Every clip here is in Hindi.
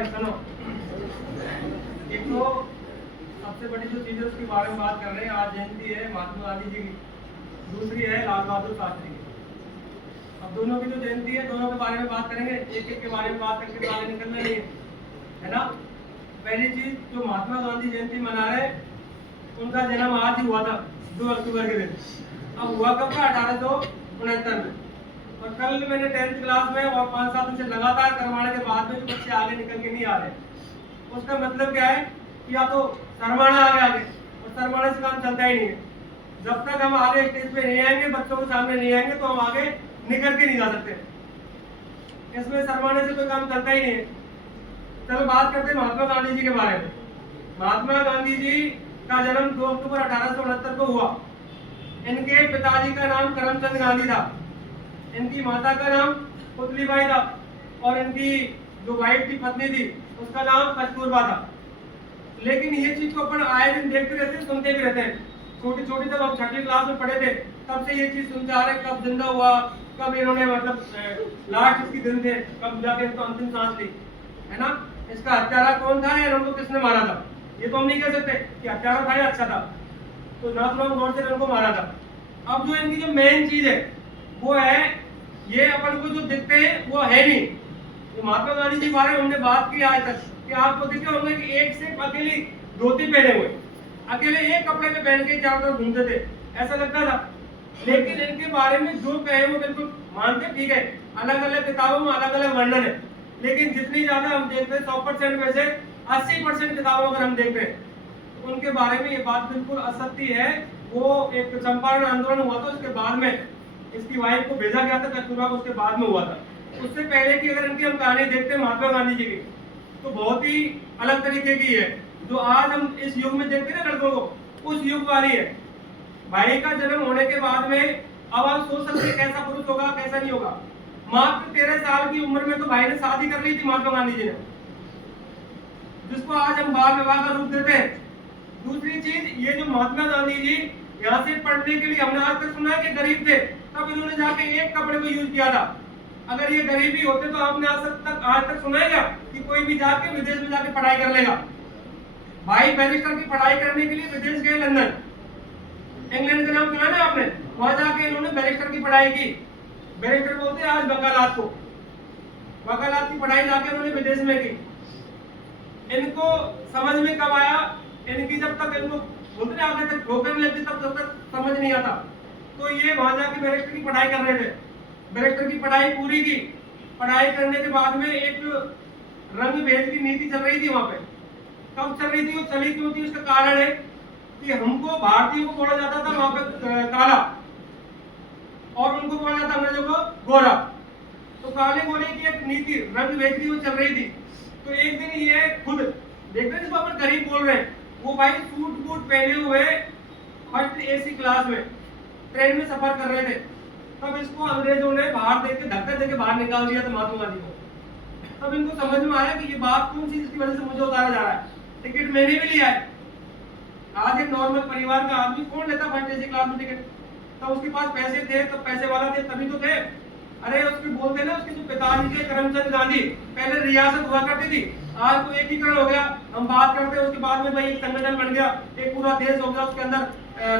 भाई सुनो, एक तो सबसे बड़ी जो चीज है उसके बारे में बात कर रहे हैं। आज जयंती है महात्मा गांधी जी की, दूसरी है लाल बहादुर शास्त्री की। अब दोनों की जो जयंती है दोनों के बारे में बात करेंगे, एक एक के बारे में बात करके तो आगे निकलना नहीं है ना। पहली चीज जो महात्मा गांधी जयंती मना रहे हैं, उनका जन्म आज ही हुआ था 2 अक्टूबर के दिन। अब हुआ कब था? 1869 में। और कल मैंने 10th क्लास में और 5-7 दिन से लगातार करवाने के बाद में बच्चे आगे निकल के नहीं आ रहे। उसका मतलब क्या है कि या तो शर्माना आगे, और शर्माने से काम चलता ही नहीं है। जब तक हम आगे स्टेज पे नहीं आएंगे, बच्चों के सामने नहीं आएंगे, तो हम आगे निकल के नहीं जा सकते। इसमें शर्माने से कोई काम चलता ही नहीं है। चलो बात करते हैं महात्मा गांधी जी के बारे में। महात्मा गांधी जी का जन्म 2 अक्टूबर 1869 को हुआ। इनके पिताजी का नाम करमचंद गांधी था, इनकी माता का नाम पुतलीबाई था, और इनकी जो वाइफ थी, पत्नी थी, उसका नाम कस्तूरबा था। लेकिन ये चीज को अपन आए दिन देखते रहते हैं, सुनते भी रहते हैं। छोटी छोटी जब हम 6वीं क्लास में पढ़े थे तब से ये चीज सुनते आ रहे, कब जिंदा हुआ, कब इन्होंने मतलब लास्ट इसकी दिन थे, कब जाके इनको अंतिम सांस ली, है ना। इसका हत्यारा कौन था या इनको किसने मारा था, ये तो हम नहीं कह सकते कि हत्यारा था या अच्छा था। तो नाथुराम गोडसे ने इनको मारा था। अब जो इनकी जो मेन चीज है वो है, ये अपन को जो दिखते हैं वो है नहीं। तो महात्मा गांधी जी के बारे में हमने बात की आज तक कि आपको दिखे होंगे कि एक से अकेली धोती पहने हुए, अकेले एक कपड़े में पहन के चारों तरफ घूमते थे, ऐसा लगता था। लेकिन इनके बारे में जो कहे वो बिल्कुल मानते, ठीक है, अलग अलग किताबों में अलग अलग वर्णन है, लेकिन जितनी ज्यादा हम देखते हैं 100% में से 80% किताबों अगर हम देखते हैं तो उनके बारे में ये बात बिल्कुल असत्य है। वो एक चंपारण आंदोलन हुआ था, उसके बाद में इसकी वाइफ को भेजा गया था कस्तूरबा को, उसके बाद में हुआ था। उससे पहले की अगर इनकी हम कहानी देखते हैं महात्मा गांधी जी की, तो बहुत ही अलग तरीके की है। जो आज हम इस युग में देखते हैं ना लड़कों को, उस युग वाली है। भाई का जन्म होने के बाद में अब आप सोच सकते हैं कैसा पुरुष होगा, कैसा नहीं होगा। मात्र 13 साल की उम्र में तो भाई ने शादी कर ली थी महात्मा गांधी जी ने, जिसको आज हम बाल विवाह का रूप देते हैं। दूसरी चीज, ये जो महात्मा गांधी जी यहाँ से पढ़ने के लिए हमने आज तक सुना है कि गरीब थे, तब इन्होंने जाके एक कपड़े को यूज किया था। अगर ये गरीबी होते तो आपने आज तक सुना है क्या कि कोई भी जाके विदेश में जाके पढ़ाई कर लेगा। भाई बैरिस्टर की पढ़ाई करने के लिए विदेश गए, लंदन, इंग्लैंड का नाम सुना है ना आपने, वहां जाके इन्होंने बैरिस्टर की पढ़ाई की। बैरिस्टर बोलते हैं आज वकालत को, वकालत की पढ़ाई जाके उन्होंने विदेश में की। इनको समझ में कब आया, इनकी जब तक इनको बोलते आगे तक ठोकर नहीं लगती तब तक समझ नहीं आता। तो ये वहां जाके बैरिस्टर की पढ़ाई कर रहे थे। बैरिस्टर की पढ़ाई पूरी की, पढ़ाई करने के बाद में एक रंग भेद की नीति चल रही थी वहां पे। कब चल रही थी, वो चली क्यों थी, उसका कारण है कि हमको भारतीयों को बोला जाता था वहां पे काला, और उनको बोला जाता अंग्रेजों को गोरा। तो काले गोरे की एक नीति रंग भेद की वो चल रही थी। तो एक दिन ये खुद देख रहे हैं जिसको अपन गरीब बोल रहे हैं, वो भाई सूट बूट पहने हुए फर्स्ट AC क्लास में ट्रेन में सफर कर रहे थे। तब इसको अंग्रेजों ने बाहर देख के धक्का देके बाहर निकाल दिया था महात्मा गांधी को। तब इनको समझ में आया कि ये बात कौन सी जिसकी वजह से मुझे उतारा जा रहा है। टिकट मैंने भी लिया है। आज एक नॉर्मल परिवार का आदमी कौन लेता फर्स्ट AC क्लास में टिकट? तब उसके पास पैसे थे, तो पैसे वाला थे तभी तो थे। अरे उसके बोलते ना, उसके जो पिताजी थे करमचंद गांधी, पहले रियासत हुआ करती थी, आज तो एकीकरण हो गया। हम बात करते हैं उसके बाद में भाई एक संगठन बन गया, एक पूरा देश हो गया, उसके अंदर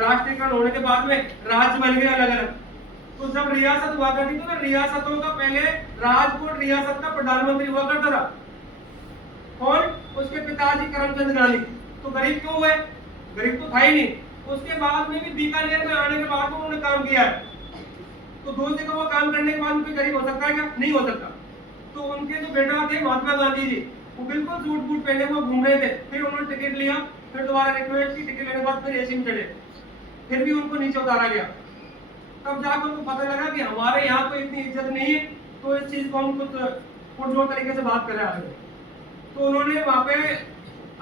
राष्ट्रीयकरण होने के बाद में राज्य बन गए अलग अलग। तो जब रियासत हुआ करती थी ना, रियासतों का पहले राजकोट रियासत का प्रधानमंत्री हुआ करता था। कौन? उसके पिताजी करमचंद गांधी। तो गरीब क्यों हुए? गरीब तो था ही नहीं। उसके बाद में भी बीकानेर में आने के बाद उन्होंने काम किया है। तो 2 जगह वो काम करने के बाद कोई गरीब हो सकता है क्या? नहीं हो सकता। तो उनके जो बेटा थे महात्मा गांधी जी, वो बिल्कुल सूट बूट पहने हुए घूम रहे थे। फिर उन्होंने टिकट लिया, फिर दोबारा रिक्वेस्ट की, टिकट लेने के बाद फिर AC में चढ़े, फिर भी उनको नीचे उतारा गया। तब जाकर उनको पता लगा कि हमारे यहाँ कोई इतनी इज्जत नहीं है, तो इस चीज को हम कुछ पुरजोर तरीके से बात कर रहे हैं। तो उन्होंने वहां पे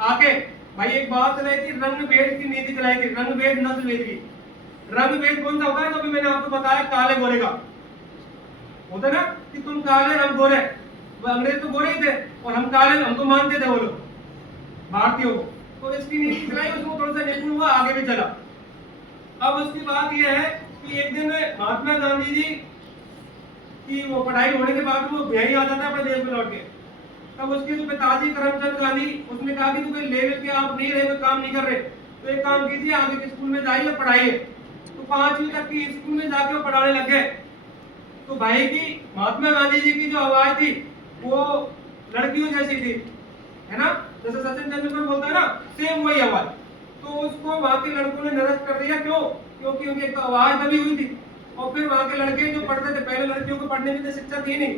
आके भाई एक बात चलाई थी, रंग भेद की नीति चलाई थी, रंग भेद नस्ल भेद की। रंग भेद कौन सा होता है? तो अभी मैंने आपको बताया काले गोरे का होता है ना, कि तुम काले हम गोरे। वो अंग्रेज तो गोरे ही थे और हम काले, हमको मानते थे वो लोग भारतीयों को। तो इसकी नीति चलाई, उसको थोड़ा सा निपुण हुआ, आगे भी चला। अब उसकी बात यह है कि एक दिन महात्मा गांधी जी की वो पढ़ाई होने के बाद वो यही आ जाता है अपने देश में लौट के। तब उसके जो पिताजी करमचंद गांधी, उसने कहा कि कोई लेवल के आप नहीं रहे, कोई काम नहीं कर रहे, तो एक काम कीजिए, आगे के स्कूल में जाइए पढ़ाइए। तो 5वीं तक की स्कूल में जाके वो पढ़ाने लग गए। तो भाई की, महात्मा गांधी जी की जो आवाज थी वो लड़कियों जैसी थी, है ना, जैसे सचिन तेंदुलकर बोलता है ना, सेम वही आवाज। तो उसको वहां के लड़कों ने निरस्त कर दिया। क्यों? क्योंकि उनकी एक आवाज दबी हुई थी। और फिर वहां के लड़के जो पढ़ते थे, पहले लड़कियों को पढ़ने की तो शिक्षा थी नहीं,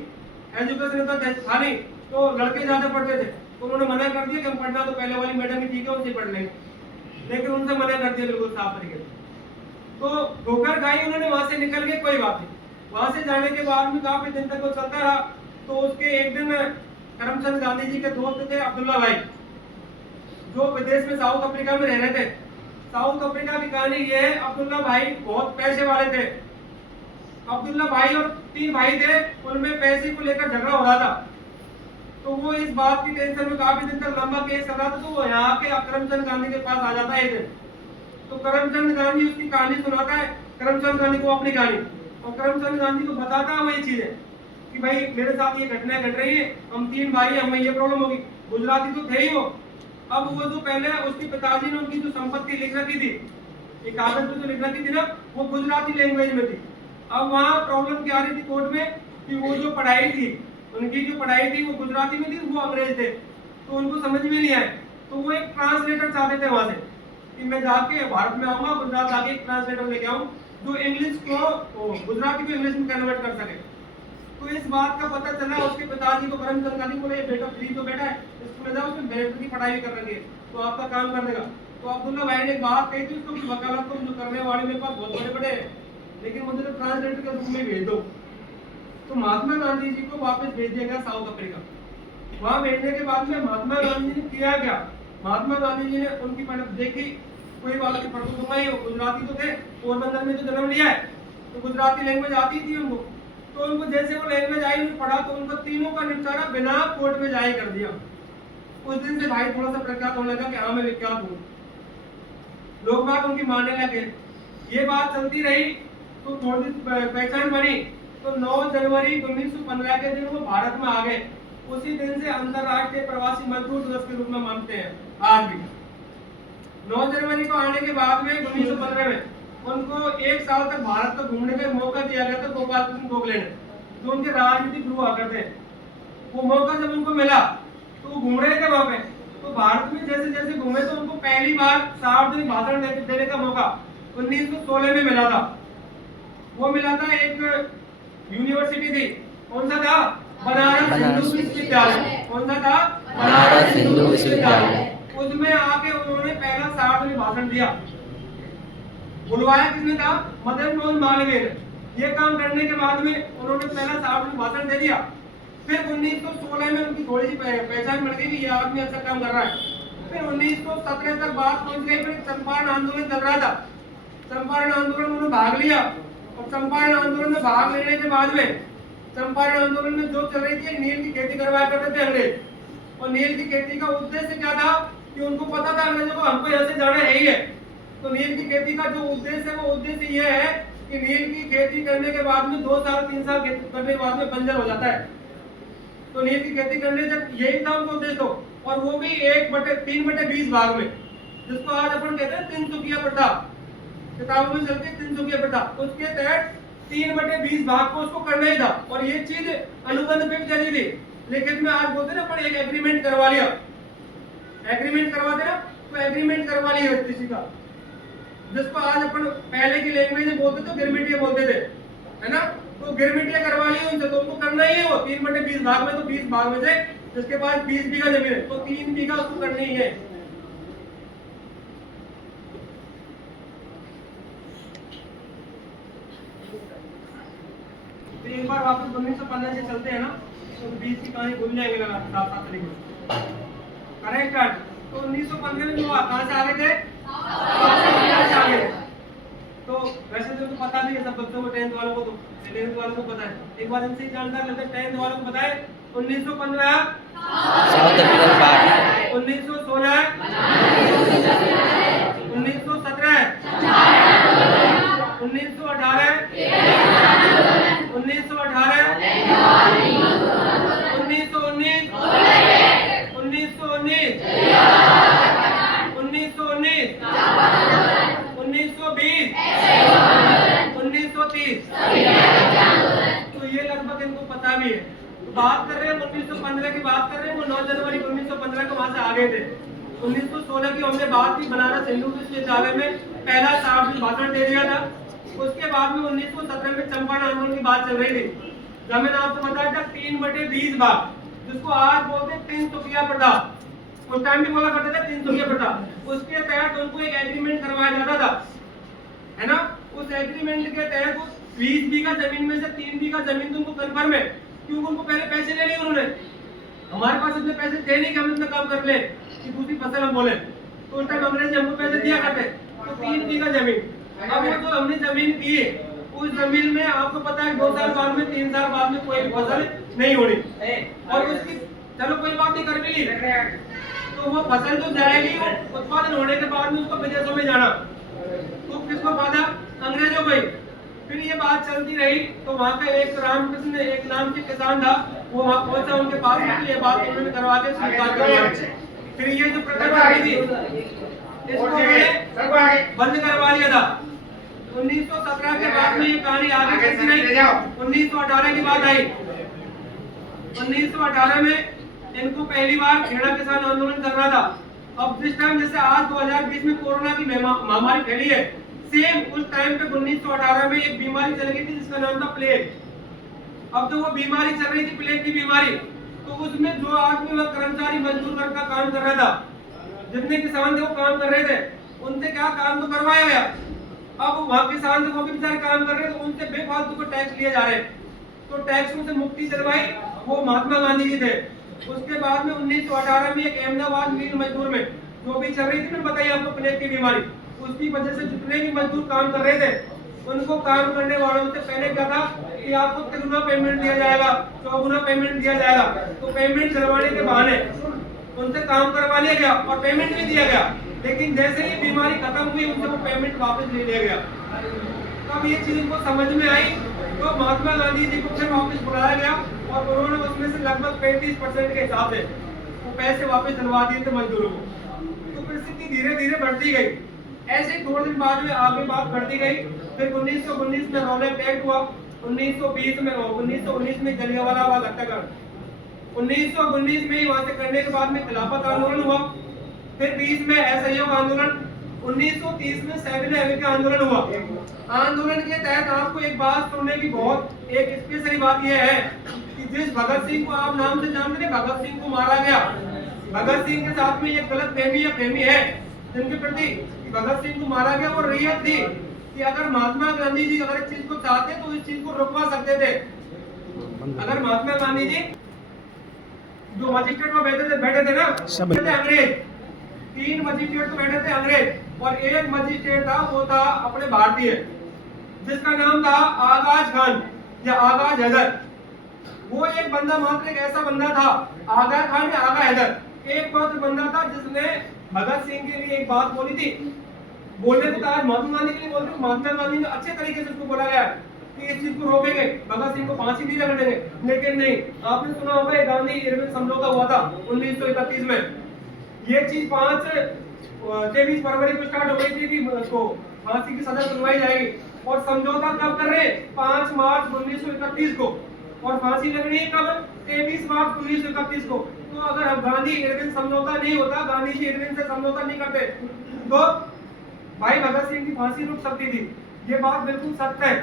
एजुकेशन था नहीं, तो लड़के ज्यादा पढ़ते थे। तो उन्होंने मना कर दिया कि हम पढ़ना तो पहले वाली मैडम ही ठीक है, उनसे पढ़ लेंगे, लेकिन उनसे मना कर दिया बिल्कुल साफ तरीके से। तो ठोकर खाई उन्होंने, वहां से निकल गए, कोई बात नहीं। वहां से जाने के बाद में काफी दिन तक वो चलता रहा। तो उसके एक दिन करमचंद गांधी जी के दोस्त थे अब्दुल्ला भाई, जो विदेश में साउथ अफ्रीका में रह रहे थे। साउथ अफ्रीका की कहानी ये है, अब्दुल्ला भाई बहुत पैसे वाले थे। अब्दुल्ला भाई और 3 भाई थे, उनमें पैसे को लेकर झगड़ा हो रहा था। तो वो इस बात की टेंशन में काफी दिन तक लंबा केस चल रहा था। तो वो यहाँ के करमचंद गांधी के पास आ जाता है एक दिन। तो करमचंद गांधी उसकी कहानी सुनाता है करमचंद गांधी को, अपनी कहानी, और करमचंद गांधी को बताता है वो ये चीज है कि भाई मेरे साथ ये घटना घट रही है, हम 3 भाई हैं, हमें ये प्रॉब्लम होगी। गुजराती तो थे ही वो। अब वो जो पहले उसके पिताजी ने उनकी जो संपत्ति लिख रखी थी, एक कागज पे जो लिख रखी थी ना, वो गुजराती लैंग्वेज में थी। अब वहाँ प्रॉब्लम क्या आ रही थी कोर्ट में कि वो जो पढ़ाई थी, उनकी जो पढ़ाई थी वो गुजराती में थी, वो अंग्रेज थे, तो उनको समझ में नहीं आए। तो वो एक ट्रांसलेटर चाहते थे वहां से कि मैं जाके भारत में आऊंगा, गुजरात जाके एक ट्रांसलेटर लेके आऊं जो इंग्लिश को, गुजराती को इंग्लिश में कन्वर्ट कर सके। तो इस बात का पता चला उसके पिताजी को, करमचंद गांधी को, बोले बेटा फ्री तो बेटा है, इसमें जाओ, उसमें बैरिस्टर की पढ़ाई भी कर रही है, तो आपका काम कर देगा। तो अब्दुल्ला भाई ने एक बात कही थी उसको कि वकालत तो जो करने वाले मेरे पास बहुत बड़े बड़े हैं, लेकिन मुझे तो ट्रांसलेटर के रूप में भेज दो। तो महात्मा गांधी जी को वापस भेज दिया गया साउथ अफ्रीका। वहां भेजने के बाद में महात्मा गांधी जी ने किया क्या, महात्मा गांधी जी ने उनकी पढ़ देखी, कोई बात नहीं, पढ़ दूंगा ही, गुजराती तो थे, पोरबंदर में जो जन्म लिया है, तो गुजराती लैंग्वेज आती थी उनको। तो उनको जैसे वो लैंग्वेज आई, उन्होंने पढ़ा, तो उनको तीनों का निपटारा बिना कोर्ट में जारी कर दिया। उस दिन से भाई थोड़ा सा प्रख्यात होने लगा कि हाँ मैं विख्यात हूँ, लोग बात उनकी मानने लगे। ये बात चलती रही तो थोड़ी पहचान बनी। तो 9 जनवरी 1915 के दिन वो भारत में आ गए। उसी दिन से अंतरराष्ट्रीय प्रवासी मजदूर दिवस के रूप में मानते हैं आज भी। 9 जनवरी को आने के बाद में 1915 में उनको 1 साल तक भारत को घूमने का मौका दिया गया था गोपाल कृष्ण गोखले ने, जो उनके राजनीतिक गुरु हुआ करते। वो मौका जब उनको मिला तो वो घूम रहे थे वहां पे। तो भारत में जैसे जैसे घूमे तो उनको पहली बार सार्वजनिक भाषण देने का मौका 1916 में मिला था। वो मिला था एक यूनिवर्सिटी थी, कौन सा था? बनारस हिंदू विश्वविद्यालय। कौन सा था? बनारस हिंदू विश्वविद्यालय। उसमें आके उन्होंने पहला सार्वजनिक भाषण दिया। बुलवाया किसने था? मदन मोहन मालवीय ने। ये काम करने के बाद में उन्होंने पहला सार्वजनिक भाषण दे दिया। फिर 1916 में उनकी थोड़ी सी पहचान बढ़ गई कि ये आदमी अच्छा काम कर रहा है। फिर 1917 तक बात पहुंच गई, फिर चंपारण आंदोलन चल रहा था। चंपारण आंदोलन में उन्होंने भाग लिया, और चंपारण आंदोलन में भाग लेने के बाद में चंपारण आंदोलन में जो चल रही थी, नील की खेती करवाया करते थे अंग्रेज। और नील की खेती का उद्देश्य क्या था कि उनको पता था अंग्रेजों को हमको यहाँ से जाना है ही है। तो नील की खेती का जो उद्देश्य है वो उद्देश्य ये है कि नील की खेती करने के बाद में 2 साल 3 साल करने के बाद में बंजर हो जाता है। तो नील की खेती करने से यही था उनको उद्देश्य, और वो भी 1/3/20 भाग में, जिसको आज अपन कहते हैं 300 प्रथा, किताबों में चलती है 300 प्रथा, उसके तहत 3/20 भाग को उसको करना ही था। और ये चीज अनुबंध पे भी चली थी, लेकिन में आज बोलते ना अपन एक एग्रीमेंट करवा लिया, एग्रीमेंट करवाते ना, तो एग्रीमेंट करवा लिया किसी का, जिसको आज अपन पहले की लैंग्वेज में बोलते तो गिरमिटिया बोलते थे, है ना। तो गिरमिटिया करवा लिया उनसे, तो उनको करना ही है वो 3/20 भाग में। तो 20 भाग में से जिसके पास 20 बीघा जमीन है, तो 3 बीघा उसको करनी ही है। तो एक बार वापस 1915 से चलते हैं ना, तो 20 की कहानी भूल जाएंगे ना साथ तरीके। Correct start. तो 1915 में जो कहां से आ गए थे? आ गए। तो वैसे तो पता भी है सब बच्चों को, 10th वालों को, तो 11th वालों को पता है। एक बार इनसे जानकार लेते हैं, 10th वालों को पता है 1915 साउथ अफ्रीका पार्ट, 1916 1917 1918 1919 1919 बात कर रहे हैं 1915 की बात कर रहे हैं, वो 9 जनवरी 1915 को वहां से आ गए थे। 1916 की हमने बात की, बनारस हिंदू विश्वविद्यालय में पहला सार्वजनिक भाषण दे दिया था। उसके बाद में 1917 में चंपारण आंदोलन की बात चल रही थी, जब मैंने आपको बताया था 3/20 भाग, जिसको आज बोलते हैं 3 तुकिया प्रथा, उस टाइम भी बोला करते थे 3 तुकिया प्रथा। उसके तहत उनको एक एग्रीमेंट करवाया जाता था, है ना। उस एग्रीमेंट के तहत 20 बीघा जमीन में से 3 बीघा जमीन तुमको कन्फर्म है, क्योंकि उनको पहले पैसे ले लिए उन्होंने। हमारे पास इतने पैसे थे नहीं कि हम इतना काम कर ले कि दूसरी फसल हम बोले, तो उस टाइम अंग्रेज हमको पैसे दिया करते। तो 3 बीघा जमीन, अब वो जो हमने जमीन की है, उस जमीन में आपको पता है 2 साल बाद में 3 साल बाद में कोई फसल नहीं होनी, और उसकी चलो कोई बात नहीं कर भी ली, तो वो फसल जो जाएगी वो उत्पादन होने के बाद में उसको विदेशों में जाना, तो किसको फायदा? अंग्रेजों को ही। फिर ये बात चलती रही, तो वहाँ का एक रामकृष्ण एक नाम के किसान था, वो वहाँ पहुंचा उनके पास, तो ये बात उन्होंने करवा के स्वीकार करवा। फिर ये जो प्रथा चली थी इसको बंद करवा लिया था। 1917 के बाद में ये कहानी आगे चलती रही। 1918 की बात आई। 1918 में इनको पहली बार खेड़ा किसान आंदोलन करना था। अब जिस टाइम जैसे आज 2020 में कोरोना की महामारी फैली है, सेम उस टाइम पे 1918 में एक बीमारी चल गई थी जिसका नाम था प्लेग। अब तो वो बीमारी चल रही थी, प्लेग की बीमारी, तो उसमें जो आदमी वह कर्मचारी मजदूर वर्ग का काम कर रहा था, जितने किसान थे वो काम कर रहे थे, उनसे क्या काम तो करवाया गया। अब वहाँ किसान थे वो भी बेचारे काम कर रहे थे, तो उनसे बेफालतू को टैक्स लिए जा रहे, तो टैक्स में से मुक्ति दिलवाई वो महात्मा गांधी जी थे। उसके बाद में 1918 में एक अहमदाबाद मिल मजदूर में जो भी चल रही थी, मैंने बताई आपको प्लेग की बीमारी, उसकी वजह से जितने भी मजदूर काम कर रहे थे, उनको काम करने वालों से पहले क्या था कि आपको 3 पेमेंट दिया जाएगा, 4 पेमेंट दिया जाएगा। तो पेमेंट करवाने के बहाने उनसे काम करवा लिया गया और पेमेंट भी दिया गया, लेकिन जैसे ही बीमारी खत्म हुई उनसे वो पेमेंट वापस ले लिया गया। तब ये चीज उनको समझ में आई, तो महात्मा गांधी जी को फिर वापस बुलाया गया और उन्होंने उसमें से लगभग 35% के हिसाब से वो पैसे वापस दिलवा दिए थे मजदूरों को। तो परिस्थिति धीरे धीरे बढ़ती गई। ऐसे 2 दिन बाद में आगे बात बढ़ती गई। फिर 1919 में रौलट एक्ट हुआ, 1919 में जलियांवाला बाग हत्याकांड, 1919 में वहां से करने के बाद में खिलाफत आंदोलन हुआ। फिर 20 में असहयोग आंदोलन, 1930 में सविनय अवज्ञा आंदोलन हुआ। आंदोलन के तहत आपको एक बात सुनने की बहुत एक स्पेशल बात यह है कि जिस भगत सिंह को आप नाम से जानते हैं, भगत सिंह को मारा गया। भगत सिंह के साथ में ये गलत फहमी है जिनके प्रति भगत सिंह को मारा गया, वो रियल थी कि अगर महात्मा गांधी जी अगर इस चीज को चाहते तो इस चीज को रुकवा सकते थे। अगर महात्मा गांधी जी जो मजिस्ट्रेट में बैठे थे ना, अंग्रेज, 3 मजिस्ट्रेट तो बैठे थे अंग्रेज और एक मजिस्ट्रेट था वो था अपने भारतीय, जिसका नाम था आगाज खान या आगाज हैदर। वो एक बंदा मात्र एक ऐसा बंदा था, आगा खान या आगा हैदर, एक मात्र बंदा था जिसने भगत सिंह के लिए एक बात बोली थी। बोलने को आज महात्मा गांधी के लिए बोलते, महात्मा गांधी ने अच्छे तरीके से उसको बोला गया कि इस चीज को रोकेंगे, भगत सिंह को फांसी नहीं लगने देंगे, लेकिन नहीं। आपने सुना होगा ये गांधी इरविन समझौता हुआ था 1931 में। ये चीज 23 फरवरी को स्टार्ट हो गई थी कि उसको फांसी की सजा सुनवाई जाएगी, और समझौता कब कर रहे? 5 मार्च 1931 को, और फांसी लगनी है कब? 23 मार्च 1931 को। तो अगर अब गांधी इरविन समझौता नहीं होता, गांधी जी इरविन से समझौता नहीं करते, तो भाई भगत सिंह की फांसी रुक सकती थी। ये बात बिल्कुल सत्य है,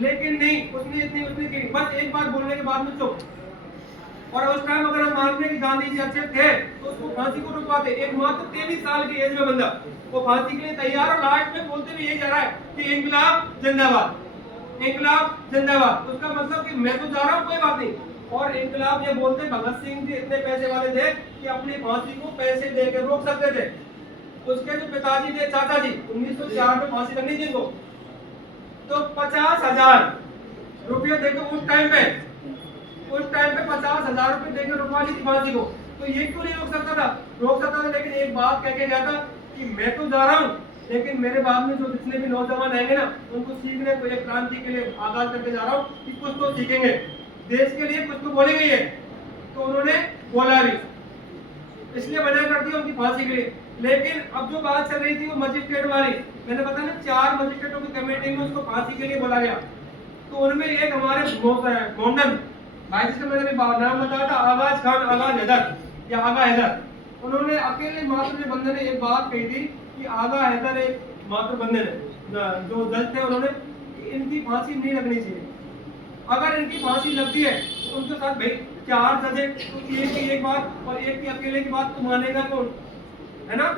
लेकिन नहीं, उसने की बस एक बार बोलने के बाद में चुप। और उस टाइम अगर हम मानते हैं कि गांधी जी अच्छे थे तो उसको फांसी को रुकवाते। एक मात्र 23 साल की एज में बंदा वो फांसी के लिए तैयार, और लास्ट में बोलते हुए यही जा रहा है कि इंकलाब जिंदाबाद, इंकलाब जिंदाबाद। उसका मतलब कि मैं तो जा रहा हूँ, कोई बात नहीं। और इंकलाब ये बोलते भगत सिंह जी इतने पैसे वाले थे कि अपनी फांसी को पैसे देकर रोक सकते थे। उसके जो पिताजी थे, चाचा जी, 1904 में फांसी लगनी थी इनको, तो 50,000 रुपये देकर उस टाइम पे 50,000 रुपये देकर रुकवा ली थी फांसी को। तो ये क्यों नहीं रोक सकता था? रोक सकता था, लेकिन एक बात कह के गया था कि मैं तो जा रहा हूँ, लेकिन मेरे बाद में जो जितने भी नौजवान आएंगे ना, उनको सीखने को एक क्रांति के लिए आगाज करके जा रहा हूँ कि कुछ तो सीखेंगे, देश के लिए कुछ तो बोलेंगे ये। तो उन्होंने बोला भी, इसलिए वजह कर दी उनकी फांसी के लिए। लेकिन अब जो बात चल रही थी वो मजिस्ट्रेट वाली, मैंने बताया ना 4 मजिस्ट्रेटों की कमेटी में उसको फांसी के लिए बोला गया। तो उनमें एक हमारे मोंडन भाई जिसका मैंने भी नाम बताया था, आगाज खान, आगाज हैदर या आगा हैदर, उन्होंने अकेले मात्र बंदे ने एक बात कही थी कि आगा हैदर एक मात्र बंदे ने जो जज थे, उन्होंने इनकी फांसी नहीं लगनी चाहिए। अगर इनकी फांसी लगती है तो उनके साथ भाई 4 जज है, तो एक की एक बात और एक की अकेले की बात तो मानेगा कौन, है ना।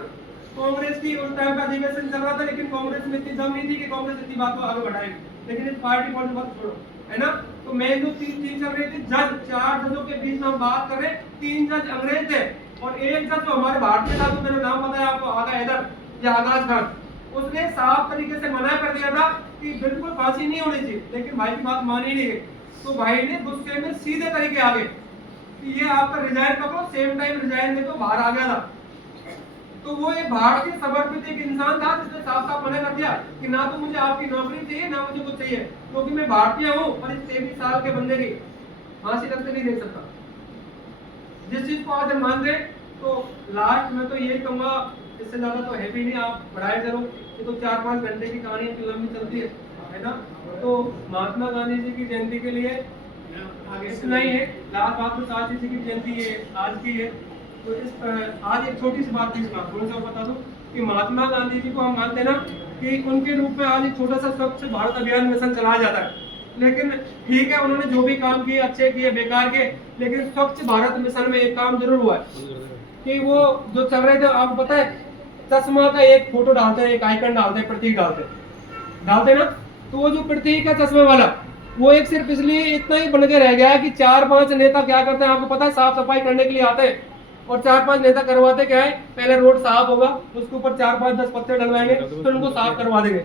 कांग्रेस की उस टाइम का अधिवेशन चल रहा था, लेकिन कांग्रेस में इतनी दम नहीं थी कि कांग्रेस इतनी बात को आगे बढ़ाएगी, लेकिन इस पार्टी को बात छोड़ो, है ना। तो मेन जो 3 चीज चल रही थी, जज 4 जजों के बीच में हम बात कर रहे हैं, 3 जज अंग्रेज थे और एक जज जो हमारे भारतीय था, जो मैंने नाम बताया आपको, आगा हैदर या आगाज खान, उसने साफ तरीके से मना कर दिया था कि बिल्कुल फांसी नहीं होनी चाहिए, लेकिन भाई की बात मानी नहीं गई। तो भाई ने गुस्से में सीधे तरीके आगे कि ये आपका रिजाइन करो, सेम टाइम रिजाइन दे, तो बाहर आ गया था। तो वो एक भारतीय समर्पित एक इंसान था जिसने साफ साफ मना कर दिया कि ना तो मुझे आपकी नौकरी चाहिए, ना मुझे कुछ चाहिए, क्योंकि मैं भारतीय हूँ और इस 23 साल के बंदे की फांसी लगते नहीं देख सकता। जिस चीज को आज हम मान रहे, तो लास्ट में तो यही कहूंगा, इससे ज्यादा तो हैप्पी नहीं, आप बढ़ाए चलो, ये तो 4-5 घंटे की कहानी लंबी चलती है ना। तो महात्मा गांधी जी की जयंती के लिए इतना ही है। लाल बहादुर शास्त्री जी की जयंती ये आज की है। तो इस आज एक छोटी सी बात थी, इस बात थोड़ा सा बता दूं कि महात्मा गांधी जी को हम मानते हैं ना कि उनके रूप में आज एक छोटा सा स्वच्छ भारत अभियान मिशन चलाया जाता है, लेकिन ठीक है उन्होंने जो भी काम किए अच्छे किए बेकार के, लेकिन स्वच्छ भारत मिशन में एक काम जरूर हुआ है कि वो जो चल रहे थे, आपको पता है चश्मा का एक फोटो डालते हैं, एक आइकन डालते हैं, प्रतीक डालते ना, तो वो जो प्रतीक है चश्मे वाला, वो एक सिर्फ इसलिए इतना ही बन के रह गया है कि 4-5 नेता क्या करते हैं आपको पता है, साफ सफाई करने के लिए आते हैं और 4-5 नेता करवाते क्या है, पहले रोड साफ होगा, उसके ऊपर 4-5-10 पत्ते डलवाएंगे, फिर उनको साफ करवा देंगे।